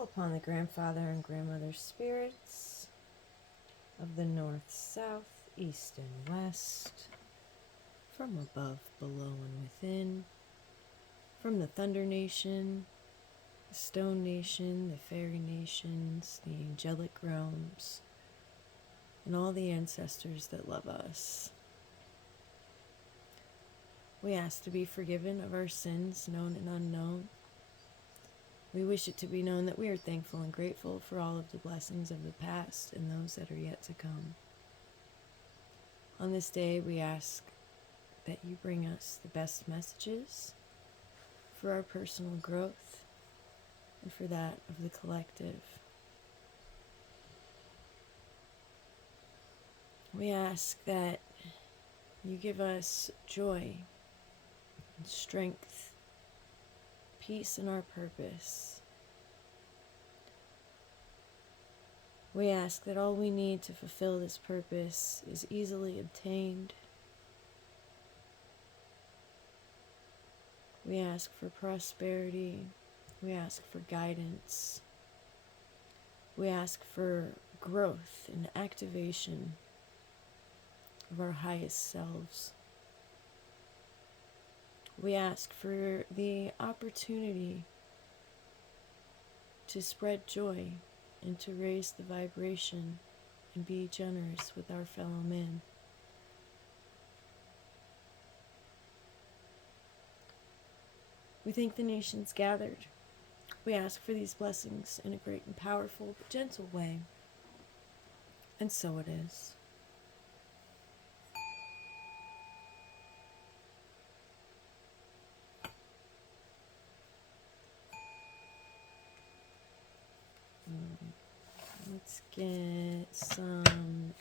Call upon the grandfather and grandmother spirits of the north, south, east, and west, from above, below, and within, from the Thunder Nation, the Stone Nation, the Fairy Nations, the angelic realms, and all the ancestors that love us. We ask to be forgiven of our sins, known and unknown. We wish it to be known that we are thankful and grateful for all of the blessings of the past and those that are yet to come. On this day, we ask that you bring us the best messages for our personal growth and for that of the collective. We ask that you give us joy and strength, peace in our purpose. We ask that all we need to fulfill this purpose is easily obtained. We ask for prosperity. We ask for guidance. We ask for growth and activation of our highest selves. We ask for the opportunity to spread joy and to raise the vibration and be generous with our fellow man. We thank the nations gathered. We ask for these blessings in a great and powerful but gentle way. And so it is. Let's get some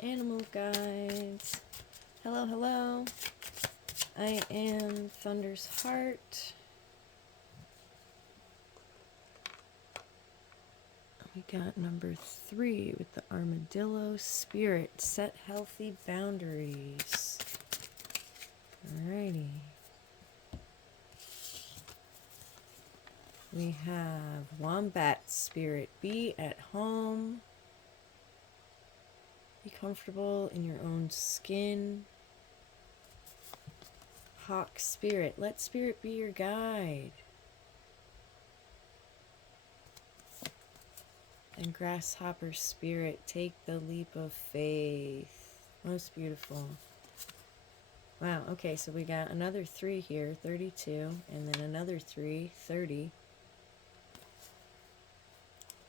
animal guides. Hello, hello. I am Thunder's Heart. We got number 3 with the Armadillo Spirit. Set healthy boundaries. Alrighty. We have Wombat Spirit. Be at home. Be comfortable in your own skin. Hawk Spirit. Let Spirit be your guide. And Grasshopper Spirit. Take the leap of faith. Most beautiful. Wow, okay, so we got another 3 here, 32, and then another 3, 30.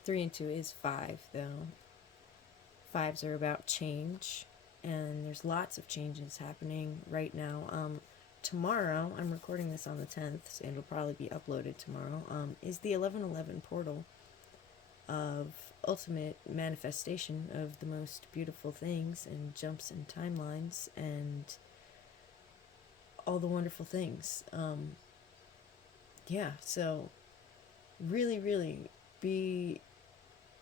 3 and 2 is 5, though. 5s are about change, and there's lots of changes happening right now. Tomorrow, I'm recording this on the 10th, and it'll probably be uploaded tomorrow, is the 1111 portal of ultimate manifestation of the most beautiful things, and jumps in timelines, and all the wonderful things. Yeah, so really, really be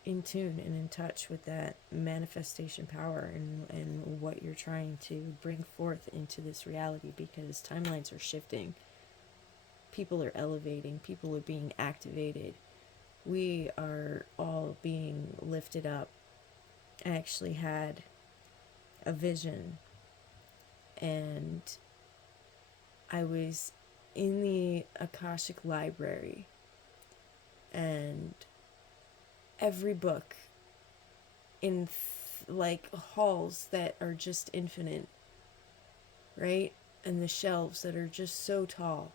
in tune and in touch with that manifestation power and what you're trying to bring forth into this reality, because timelines are shifting. People are elevating. People are being activated. We are all being lifted up. I actually had a vision, and I was in the Akashic Library, and every book in like halls that are just infinite, right? And the shelves that are just so tall.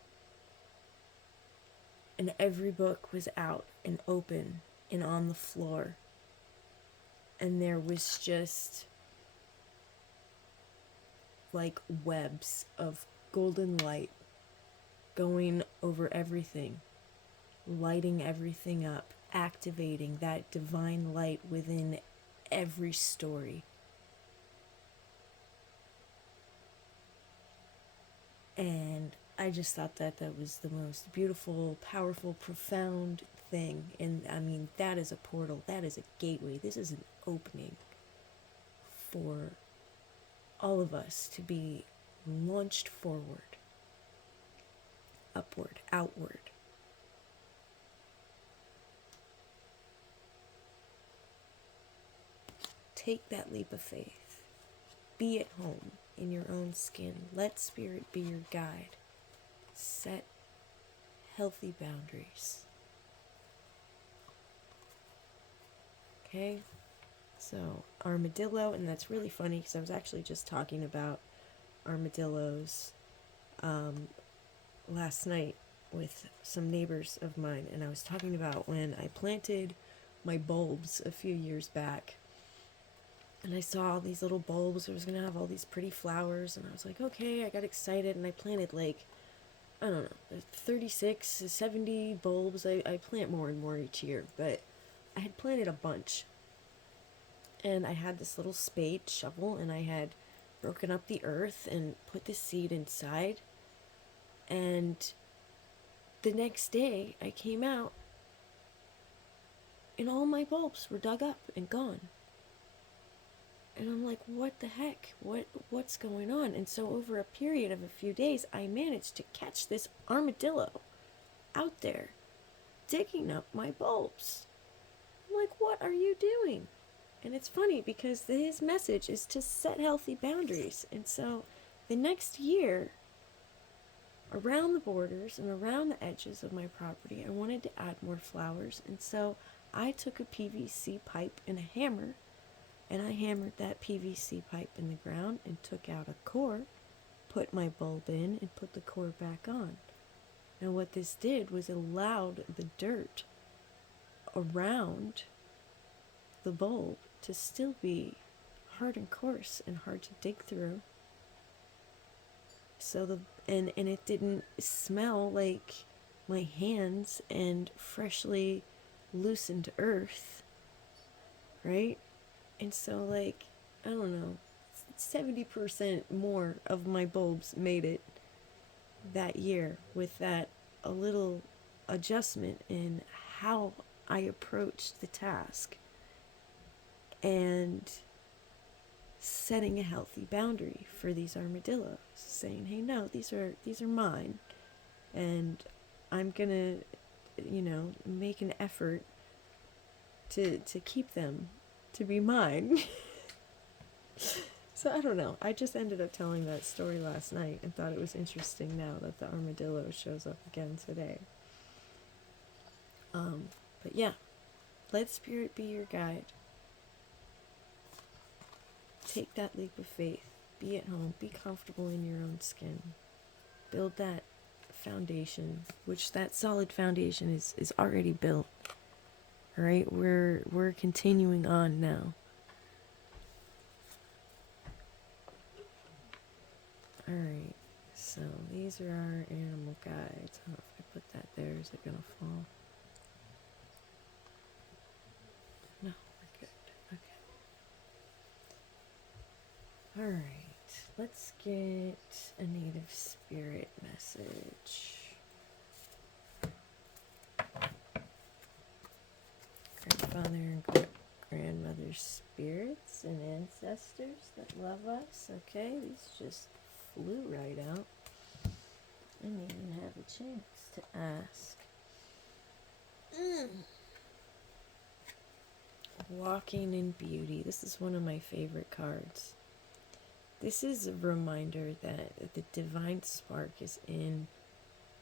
And every book was out and open and on the floor. And there was just like webs of golden light going over everything, lighting everything up, activating that divine light within every story. And I just thought that that was the most beautiful, powerful, profound thing. And I mean, that is a portal. That is a gateway. This is an opening for all of us to be launched forward, upward, outward. Take that leap of faith. Be at home in your own skin. Let spirit be your guide. Set healthy boundaries. Okay? So, armadillo, and that's really funny because I was actually just talking about armadillos last night with some neighbors of mine, and I was talking about when I planted my bulbs a few years back, and I saw all these little bulbs. I was going to have all these pretty flowers, and I was like, okay, I got excited, and I planted like, I don't know, 36, 70 bulbs. I plant more and more each year, but I had planted a bunch. And I had this little spade shovel, and I had broken up the earth and put the seed inside. And the next day I came out and all my bulbs were dug up and gone. And I'm like, what the heck? What's going on? And so over a period of a few days, I managed to catch this armadillo out there digging up my bulbs. I'm like, what are you doing? And it's funny because his message is to set healthy boundaries. And so the next year, around the borders and around the edges of my property, I wanted to add more flowers. And so I took a PVC pipe and a hammer, and I hammered that PVC pipe in the ground and took out a core, put my bulb in, and put the core back on. Now what this did was allowed the dirt around the bulb to still be hard and coarse and hard to dig through. So and it didn't smell like my hands and freshly loosened earth, right? And so like, I don't know, 70% more of my bulbs made it that year with that a little adjustment in how I approached the task. And setting a healthy boundary for these armadillos, saying, hey, no, these are mine, and I'm gonna, make an effort to keep them to be mine. So I don't know, I just ended up telling that story last night and thought it was interesting now that the armadillo shows up again today. But yeah, let spirit be your guide. Take that leap of faith. Be at home. Be comfortable in your own skin. Build that foundation, which that solid foundation is already built. All right, we're continuing on now. All right, so these are our animal guides. I don't know if I put that there. Is it gonna fall? No, we're good. Okay. All right, let's get a native spirit message. Grandfather and grandmother spirits and ancestors that love us. Okay, these just flew right out. I didn't even have a chance to ask. Walking in Beauty. This is one of my favorite cards. This is a reminder that the divine spark is in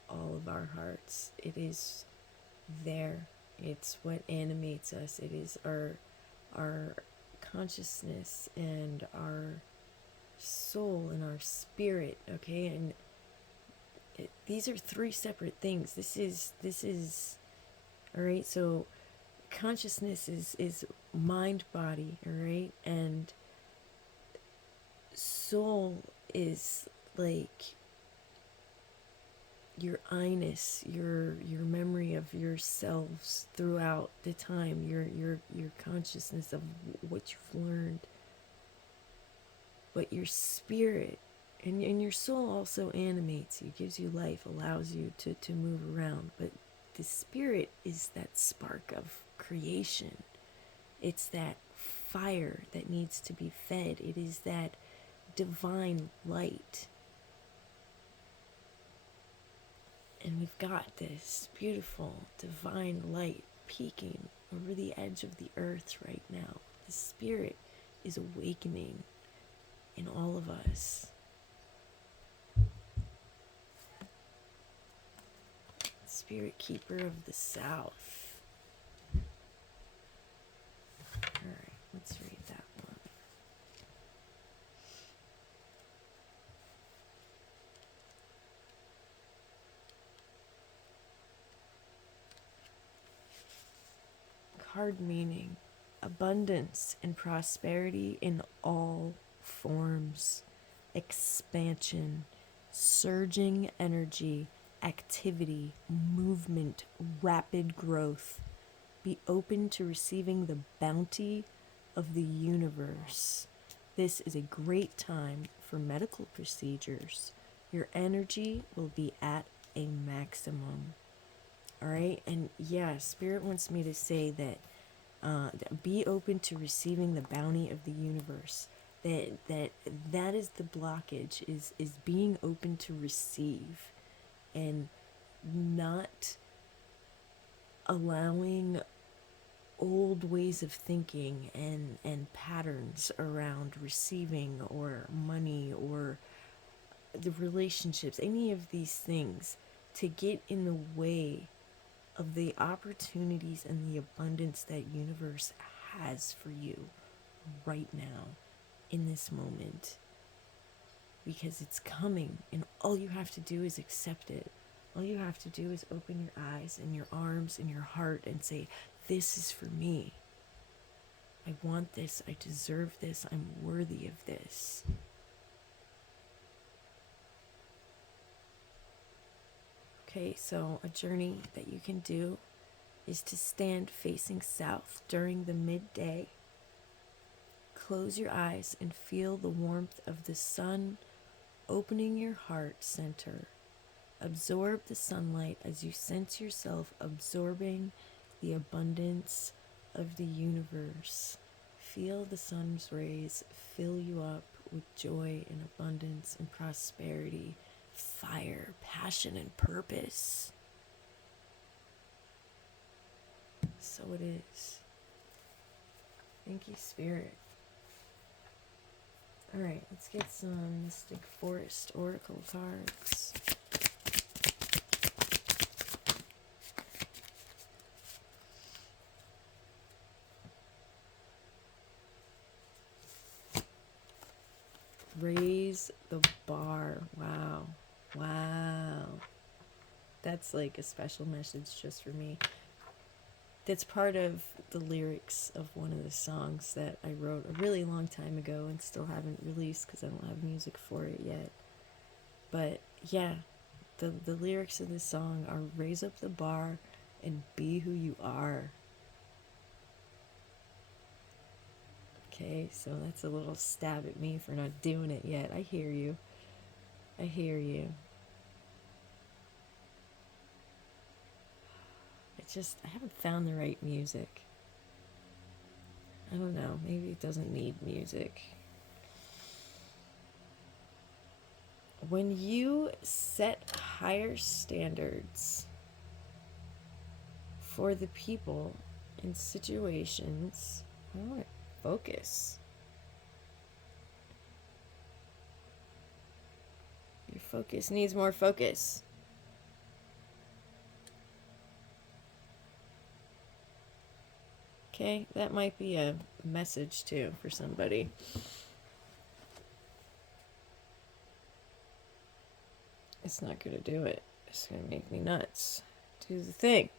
all of our hearts. It is there. It's what animates us. It is our consciousness and our soul and our spirit, okay? And these are three separate things. This is all right, so consciousness is mind, body, all right? And soul is like your I-ness, your memory of yourselves throughout the time, your consciousness of what you've learned. But your spirit and your soul also animates you, gives you life, allows you to move around. But the spirit is that spark of creation. It's that fire that needs to be fed. It is that divine light. And we've got this beautiful divine light peeking over the edge of the earth right now. The spirit is awakening in all of us. Spirit Keeper of the South. Alright, let's read that one. Card meaning: abundance and prosperity in all forms, expansion, surging energy, activity, movement, rapid growth. Be open to receiving the bounty of the universe. This is a great time for medical procedures. Your energy will be at a maximum. All right, and yeah, Spirit wants me to say that be open to receiving the bounty of the universe. That is the blockage, is being open to receive, and not allowing old ways of thinking and patterns around receiving or money or the relationships, any of these things, to get in the way of the opportunities and the abundance that universe has for you right now in this moment, because it's coming, and all you have to do is accept it. All you have to do is open your eyes and your arms and your heart and say, this is for me. I want this. I deserve this. I'm worthy of this. Okay, so a journey that you can do is to stand facing south during the midday. Close your eyes and feel the warmth of the sun opening your heart center. Absorb the sunlight as you sense yourself absorbing the abundance of the universe. Feel the sun's rays fill you up with joy and abundance and prosperity, fire, passion, and purpose. So it is. Thank you, Spirit. Alright, let's get some Mystic Forest Oracle cards. Raise the bar. Wow. Wow. That's like a special message just for me. That's part of the lyrics of one of the songs that I wrote a really long time ago and still haven't released because I don't have music for it yet. But yeah, the lyrics of this song are raise up the bar and be who you are. Okay, so that's a little stab at me for not doing it yet. I hear you. I hear you. I haven't found the right music. I don't know. Maybe it doesn't need music. When you set higher standards for the people and situations, I want to focus. Your focus needs more focus. Okay, that might be a message too for somebody. It's not going to do it. It's going to make me nuts. Do the thing.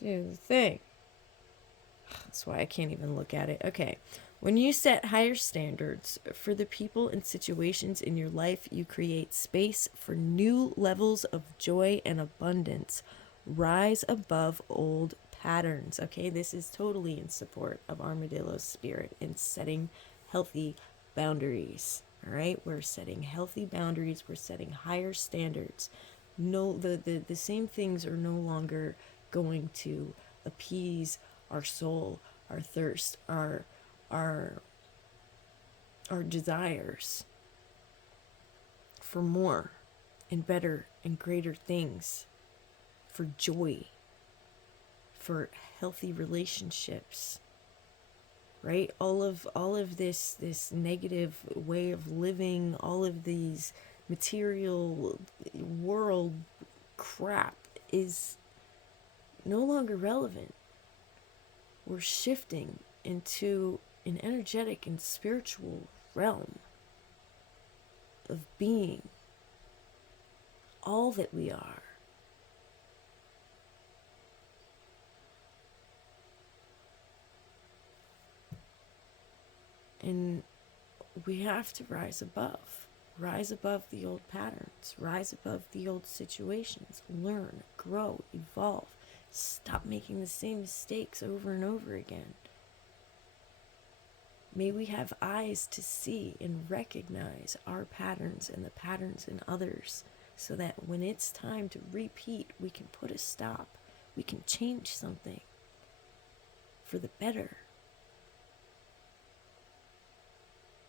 Do the thing. That's why I can't even look at it. Okay. When you set higher standards for the people and situations in your life, you create space for new levels of joy and abundance. Rise above old patterns. Okay, this is totally in support of Armadillo's spirit in setting healthy boundaries. All right, we're setting healthy boundaries. We're setting higher standards. No, the same things are no longer going to appease our soul, our thirst, our desires for more and better and greater things, for joy, for healthy relationships, right? All of this negative way of living, all of these material world crap is no longer relevant. We're shifting into an energetic and spiritual realm of being all that we are. And we have to rise above the old patterns, rise above the old situations, learn, grow, evolve, stop making the same mistakes over and over again. May we have eyes to see and recognize our patterns and the patterns in others, so that when it's time to repeat, we can put a stop. We can change something for the better.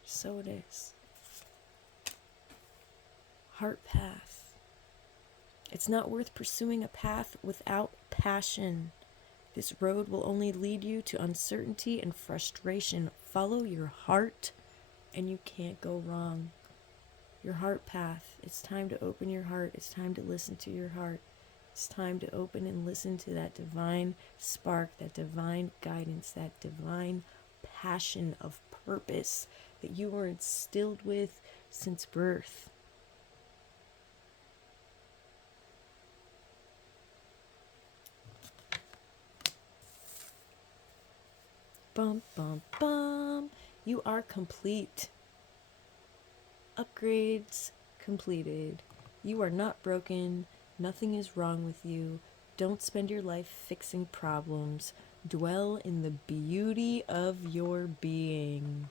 So it is. Heart path. It's not worth pursuing a path without passion. This road will only lead you to uncertainty and frustration. Follow your heart and you can't go wrong. Your heart path. It's time to open your heart. It's time to listen to your heart. It's time to open and listen to that divine spark, that divine guidance, that divine passion of purpose that you were instilled with since birth. Bum, bum, bum. You are complete. Upgrades completed. You are not broken. Nothing is wrong with you. Don't spend your life fixing problems. Dwell in the beauty of your being.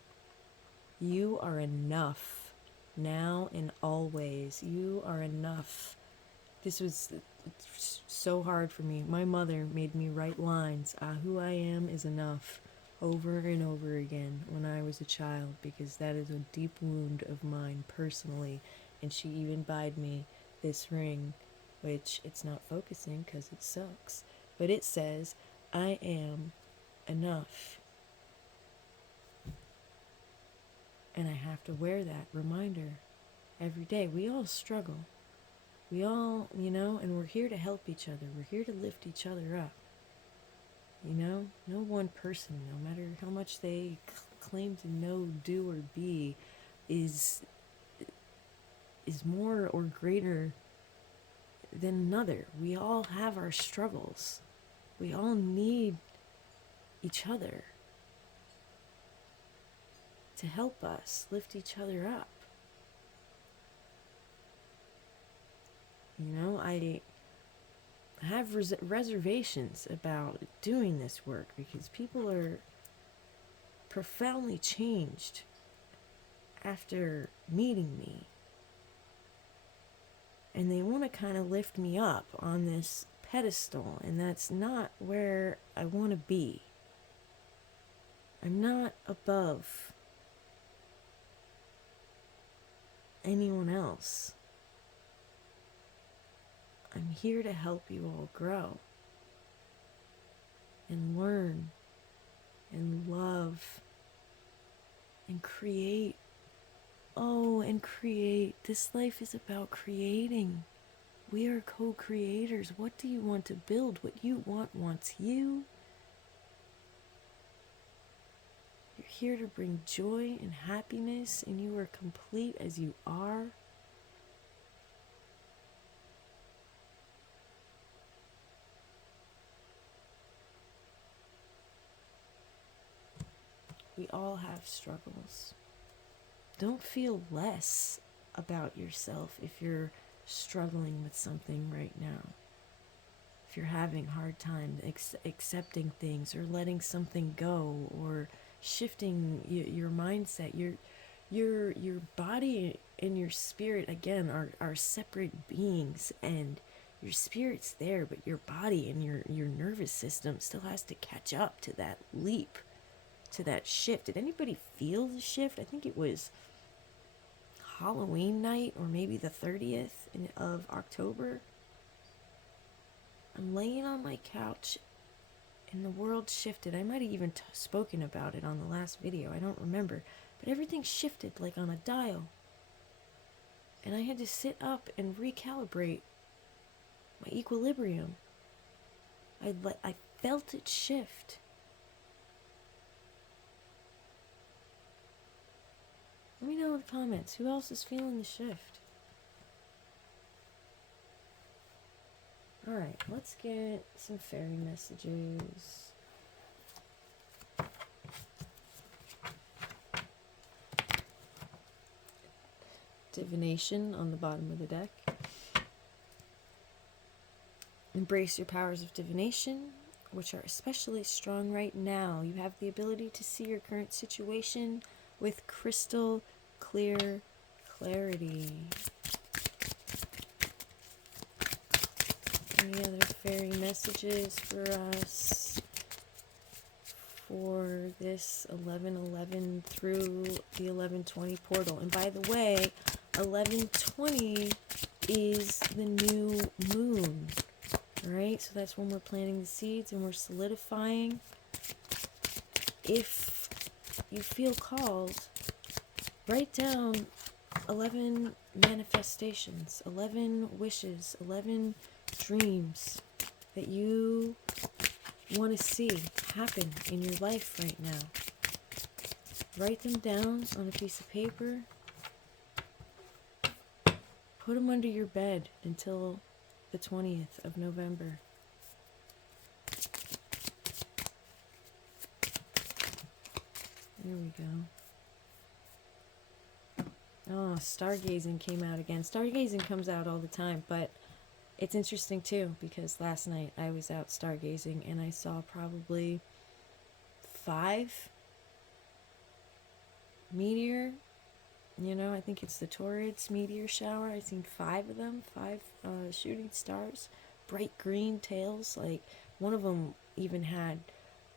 You are enough. Now and always. You are enough. This was so hard for me. My mother made me write lines. Who I am is enough. Over and over again when I was a child, because that is a deep wound of mine personally. And she even buyed me this ring, which it's not focusing because it sucks, but it says, I am enough. And I have to wear that reminder every day. We all struggle. We all, and we're here to help each other. We're here to lift each other up. No one person, no matter how much they claim to know, do, or be, is more or greater than another. We all have our struggles. We all need each other to help us lift each other up. I have reservations about doing this work because people are profoundly changed after meeting me, and they want to kind of lift me up on this pedestal, and that's not where I want to be. I'm not above anyone else. I'm here to help you all grow and learn and love and create. Oh, and create. This life is about creating. We are co-creators. What do you want to build? What you want wants you. You're here to bring joy and happiness, and you are complete as you are. We all have struggles. Don't feel less about yourself if you're struggling with something right now. If you're having a hard time accepting things or letting something go or shifting your mindset, your body and your spirit again are separate beings, and your spirit's there, but your body and your nervous system still has to catch up to that leap, to that shift. Did anybody feel the shift? I think it was Halloween night, or maybe the 30th of October. I'm laying on my couch and the world shifted. I might have even spoken about it on the last video, I don't remember, but everything shifted like on a dial, and I had to sit up and recalibrate my equilibrium. I felt it shift. Let me know in the comments who else is feeling the shift. Alright, let's get some fairy messages. Divination on the bottom of the deck. Embrace your powers of divination, which are especially strong right now. You have the ability to see your current situation with crystal clear clarity. Any other fairy messages for us for this 11/11 through the 11/20 portal? And by the way, 11/20 is the new moon. Alright, so that's when we're planting the seeds and we're solidifying. If you feel called, write down 11 manifestations, 11 wishes, 11 dreams that you want to see happen in your life right now. Write them down on a piece of paper. Put them under your bed until the 20th of November. There we go. Oh, stargazing came out again. Stargazing comes out all the time, but it's interesting too, because last night I was out stargazing and I saw probably 5 meteor. You know, I think it's the Taurids meteor shower. I've seen 5 of them, 5 shooting stars, bright green tails. Like, one of them even had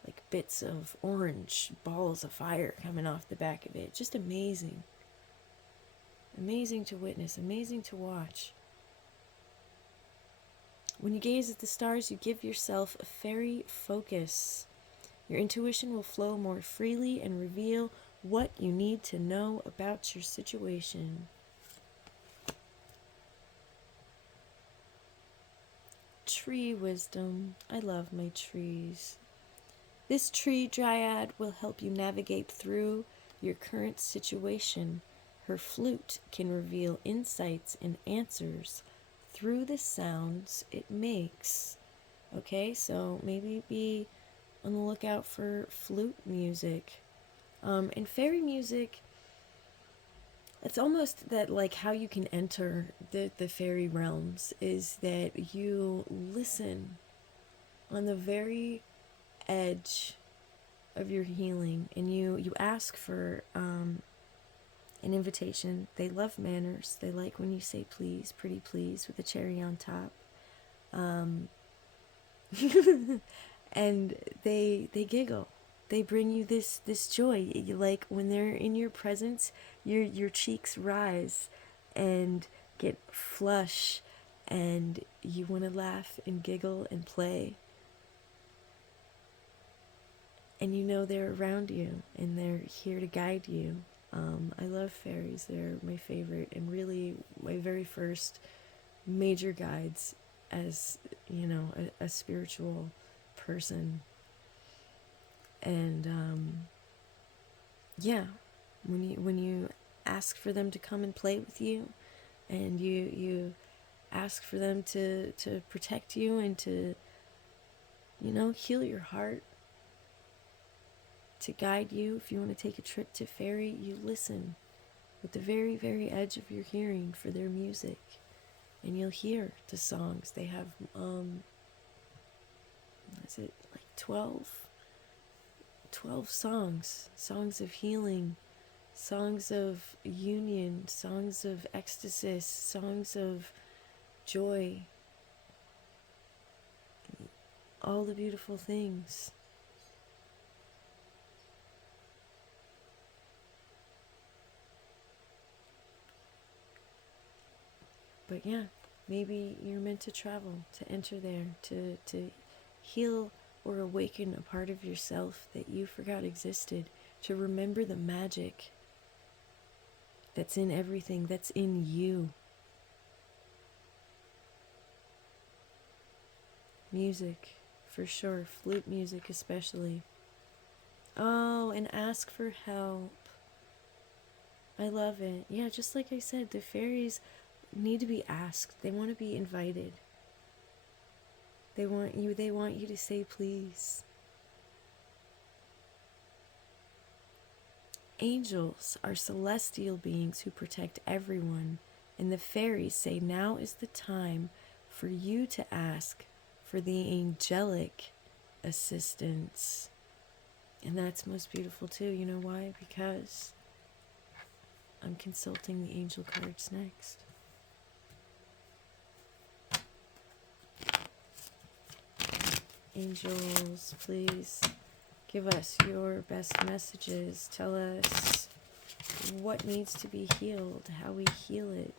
like bits of orange balls of fire coming off the back of it. Just amazing. Amazing to witness, amazing to watch. When you gaze at the stars, you give yourself a fairy focus. Your intuition will flow more freely and reveal what you need to know about your situation. Tree wisdom. I love my trees. This tree dryad will help you navigate through your current situation. Her flute can reveal insights and answers through the sounds it makes. Okay, so maybe be on the lookout for flute music. And fairy music, it's almost that like how you can enter the fairy realms is that you listen on the very edge of your healing, and you ask for an invitation. They love manners. They like when you say please, pretty please, with a cherry on top. And they giggle. They bring you this joy. You, like when they're in your presence, your cheeks rise and get flush, and you want to laugh and giggle and play. And you know they're around you and they're here to guide you. I love fairies. They're my favorite, and really my very first major guides as, you know, a spiritual person. And yeah, when you ask for them to come and play with you, and you ask for them to protect you and to, you know, heal your heart, to guide you. If you want to take a trip to fairy, you listen with the very, very edge of your hearing for their music, and you'll hear the songs. They have, is it like 12 songs of healing, songs of union, songs of ecstasy, songs of joy, all the beautiful things. But yeah, maybe you're meant to travel, to enter there, to heal or awaken a part of yourself that you forgot existed, to remember the magic that's in everything, that's in you. Music, for sure, flute music especially. Oh, and ask for help. I love it. Yeah, just like I said, the fairies need to be asked. They want to be invited. They want you to say please. Angels are celestial beings who protect everyone, and the fairies say now is the time for you to ask for the angelic assistance. And that's most beautiful too. You know why? Because I'm consulting the angel cards next. Angels, please give us your best messages. Tell us what needs to be healed, how we heal it,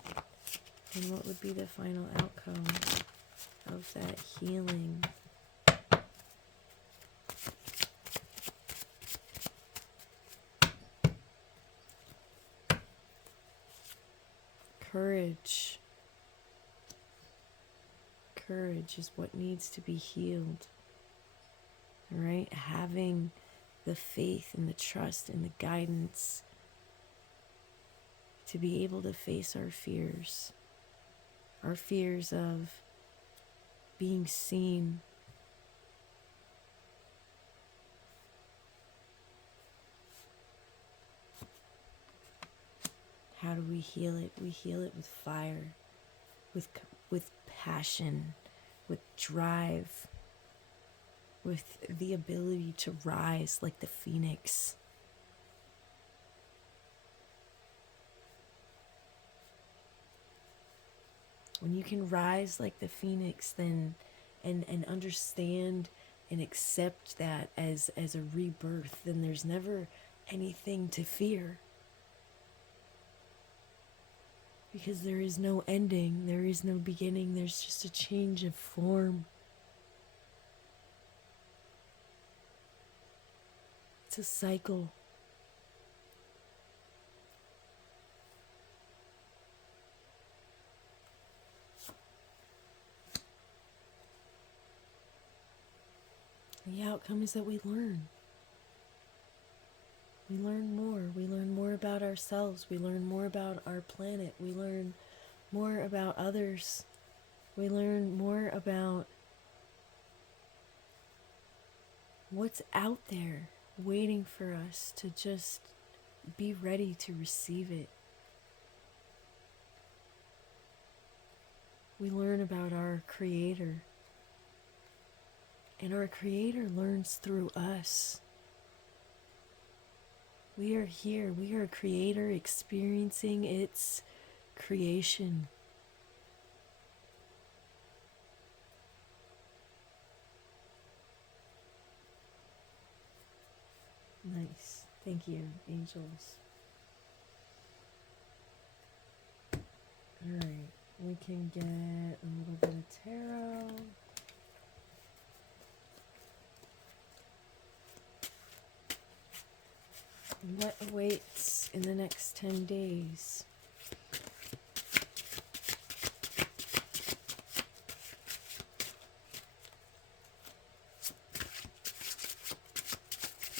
and what would be the final outcome of that healing. Courage. Courage is what needs to be healed. Right? Having the faith and the trust and the guidance to be able to face our fears of being seen, how do we heal it? We heal it with fire, with passion, with drive, with the ability to rise like the phoenix. When you can rise like the phoenix, then and understand and accept that as a rebirth, then there's never anything to fear. Because there is no ending, there is no beginning, there's just a change of form. It's a cycle. The outcome is that we learn. We learn more. We learn more about ourselves. We learn more about our planet. We learn more about others. We learn more about what's out there waiting for us to just be ready to receive it. We learn about our Creator. And our Creator learns through us. We are here. We are a Creator experiencing its creation. Nice. Thank you, angels. Alright, we can get a little bit of tarot. What awaits in the next 10 days?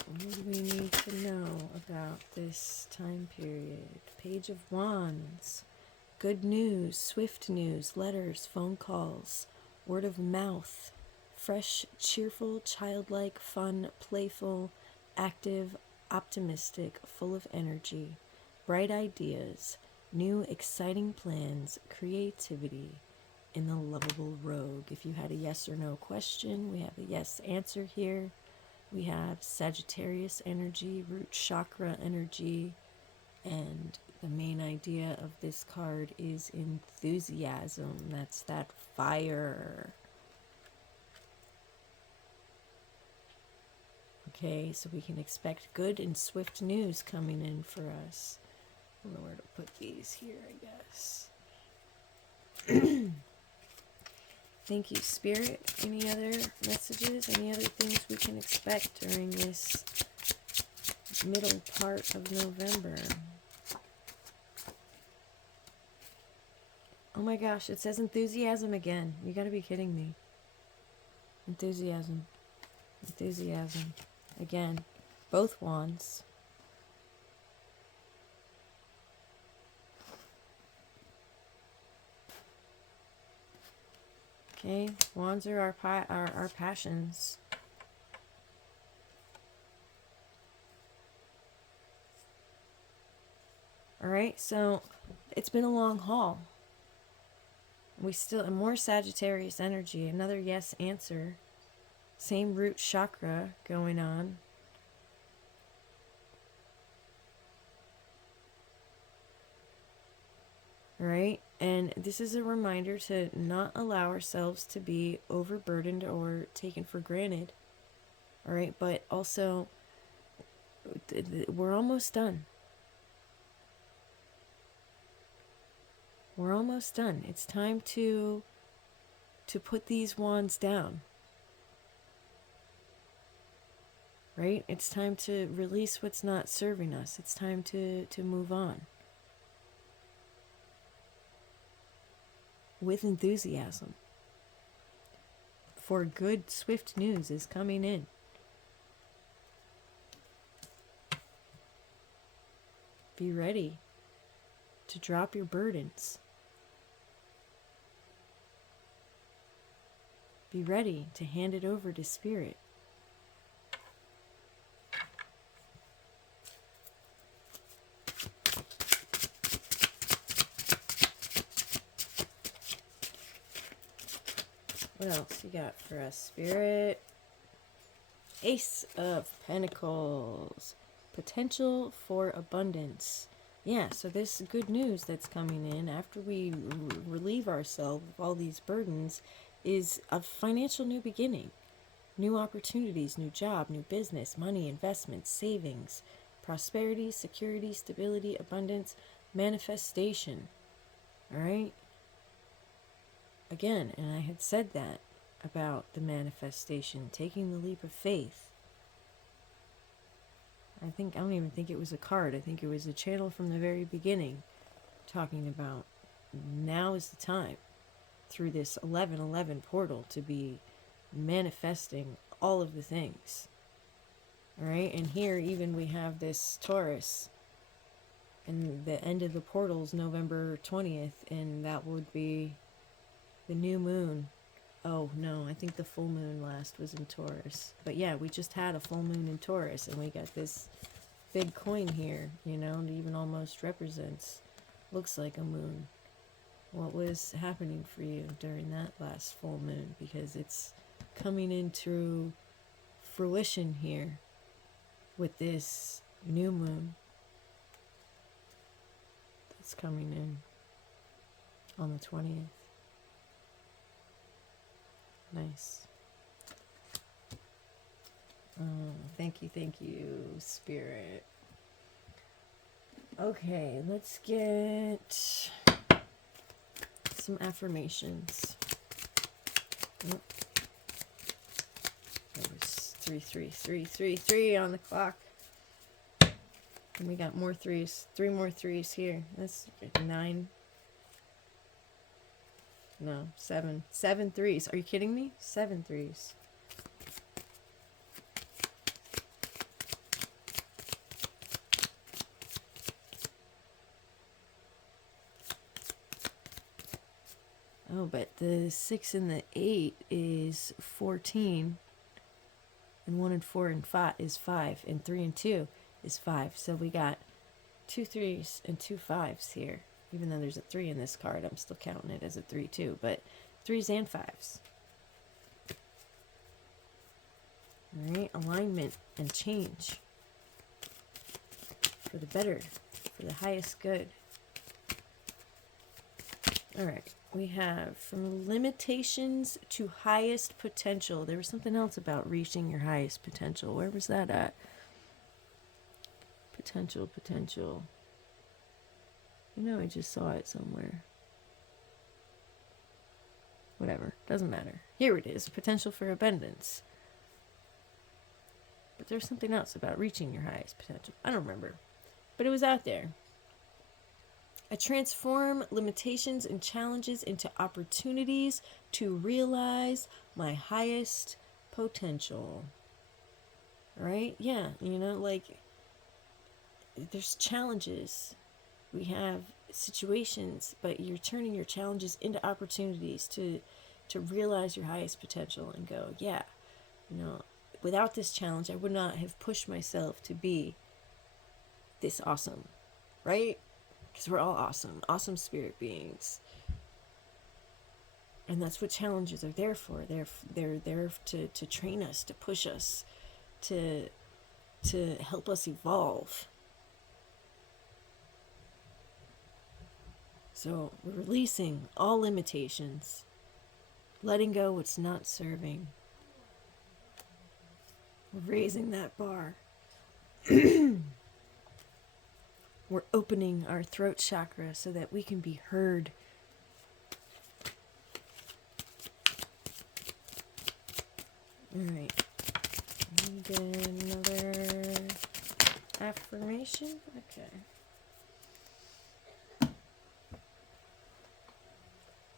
What do we need to know about this time period? Page of Wands. Good news, swift news, letters, phone calls, word of mouth. Fresh, cheerful, childlike, fun, playful, active, optimistic, full of energy, bright ideas, new exciting plans, creativity, in the lovable rogue. If you had a yes or no question, we have a yes answer here. We have Sagittarius energy, root chakra energy, and the main idea of this card is enthusiasm. That's that fire. Okay, so we can expect good and swift news coming in for us. I don't know where to put these here, I guess. Thank you, Spirit. Any other messages? Any other things we can expect during this middle part of November? Oh my gosh, it says enthusiasm again. You gotta be kidding me. Enthusiasm. Enthusiasm. Again. Both wands. Okay, wands are our passions. Alright, so it's been a long haul. We still more Sagittarius energy, another yes answer. Same root chakra going on. Right? And this is a reminder to not allow ourselves to be overburdened or taken for granted. All right? But also, we're almost done. We're almost done. It's time to put these wands down. Right? It's time to release what's not serving us. It's time to move on. With enthusiasm. For good, swift news is coming in. Be ready to drop your burdens. Be ready to hand it over to Spirit. What else you got for us, Spirit? Ace of Pentacles. Potential for abundance. Yeah, so this good news that's coming in after we relieve ourselves of all these burdens is a financial new beginning. New opportunities, new job, new business, money, investments, savings, prosperity, security, stability, abundance, manifestation. All right? Again, and I had said that about the manifestation, taking the leap of faith. I don't even think it was a card. I think it was a channel from the very beginning talking about now is the time through this 1111 portal to be manifesting all of the things. All right, and here even we have this Taurus, and the end of the portal is November 20th, and that would be the new moon. Oh no, I think the full moon last was in Taurus. But yeah, we just had a full moon in Taurus, and we got this big coin here, you know, it even almost represents, looks like a moon. What was happening for you during that last full moon? Because it's coming into fruition here with this new moon that's coming in on the 20th. Nice. Thank you, Spirit. Okay, let's get some affirmations. Oh, there was 3 on the clock. And we got more threes. 3 more threes here. That's 9. No, 7. 7 threes. Are you kidding me? 7 threes. Oh, but the 6 and the 8 is 14. And 1 and 4 and 5 is 5. And 3 and 2 is 5. So we got 2 3s and 2 5s here. Even though there's a 3 in this card, I'm still counting it as a 3 too. But 3s and 5s. Alright, alignment and change. For the better. For the highest good. Alright, we have from limitations to highest potential. There was something else about reaching your highest potential. Where was that at? Potential. You know, I just saw it somewhere. Whatever, doesn't matter. Here it is, potential for abundance. But there's something else about reaching your highest potential. I don't remember, but it was out there. I transform limitations and challenges into opportunities to realize my highest potential. Right? Yeah, like there's challenges. We have situations, but you're turning your challenges into opportunities to realize your highest potential and go, yeah, without this challenge, I would not have pushed myself to be this awesome, right? Because we're all awesome spirit beings. And that's what challenges are there for. They're there to train us, to push us, to help us evolve. So we're releasing all limitations, letting go what's not serving. We're raising that bar. We're opening our throat chakra so that we can be heard. All right. Get another affirmation. Okay.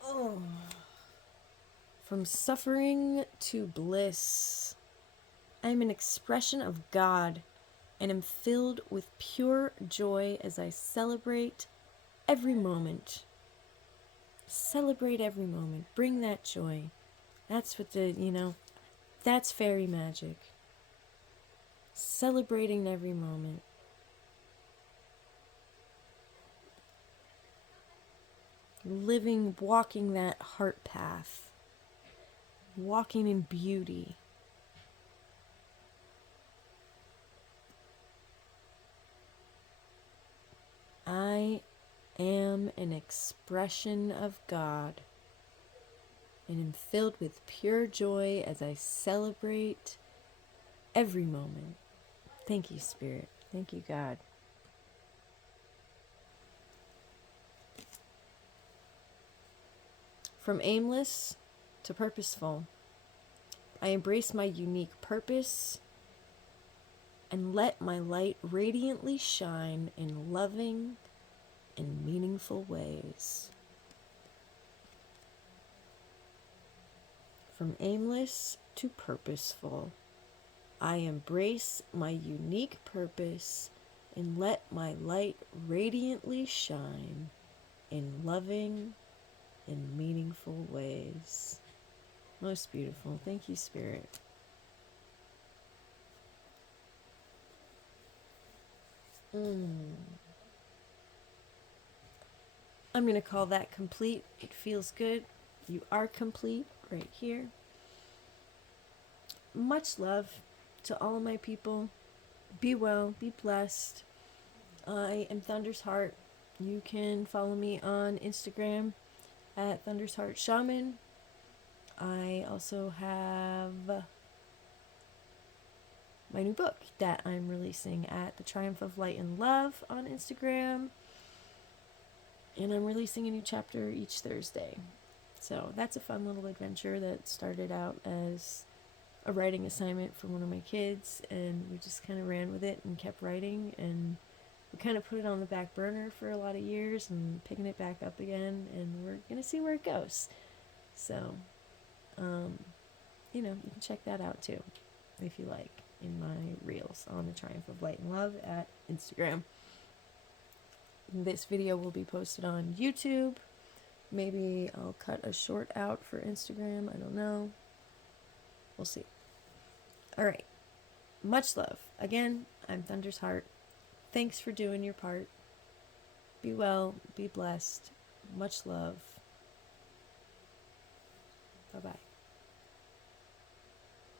Oh. From suffering to bliss. I am an expression of God and am filled with pure joy as I celebrate every moment. Celebrate every moment. Bring that joy. That's what that's fairy magic. Celebrating every moment. Walking that heart path. Walking in beauty. I am an expression of God and am filled with pure joy as I celebrate every moment. Thank you, Spirit. Thank you, God. From aimless to purposeful, I embrace my unique purpose and let my light radiantly shine in loving and meaningful ways. From aimless to purposeful, I embrace my unique purpose and let my light radiantly shine in loving and meaningful ways. Most beautiful. Thank you, Spirit. I'm going to call that complete. It feels good. You are complete right here. Much love to all of my people. Be well, be blessed. I am Thunder's Heart. You can follow me on Instagram at Thunder's Heart Shaman. I also have my new book that I'm releasing at The Triumph of Light and Love on Instagram. And I'm releasing a new chapter each Thursday. So that's a fun little adventure that started out as a writing assignment for one of my kids, and we just kind of ran with it and kept writing, and we kind of put it on the back burner for a lot of years and picking it back up again, and we're going to see where it goes. So, you can check that out too, if you like, in my reels on The Triumph of Light and Love at Instagram. This video will be posted on YouTube. Maybe I'll cut a short out for Instagram. I don't know. We'll see. All right. Much love. Again, I'm Thunder's Heart. Thanks for doing your part. Be well. Be blessed. Much love. Bye-bye.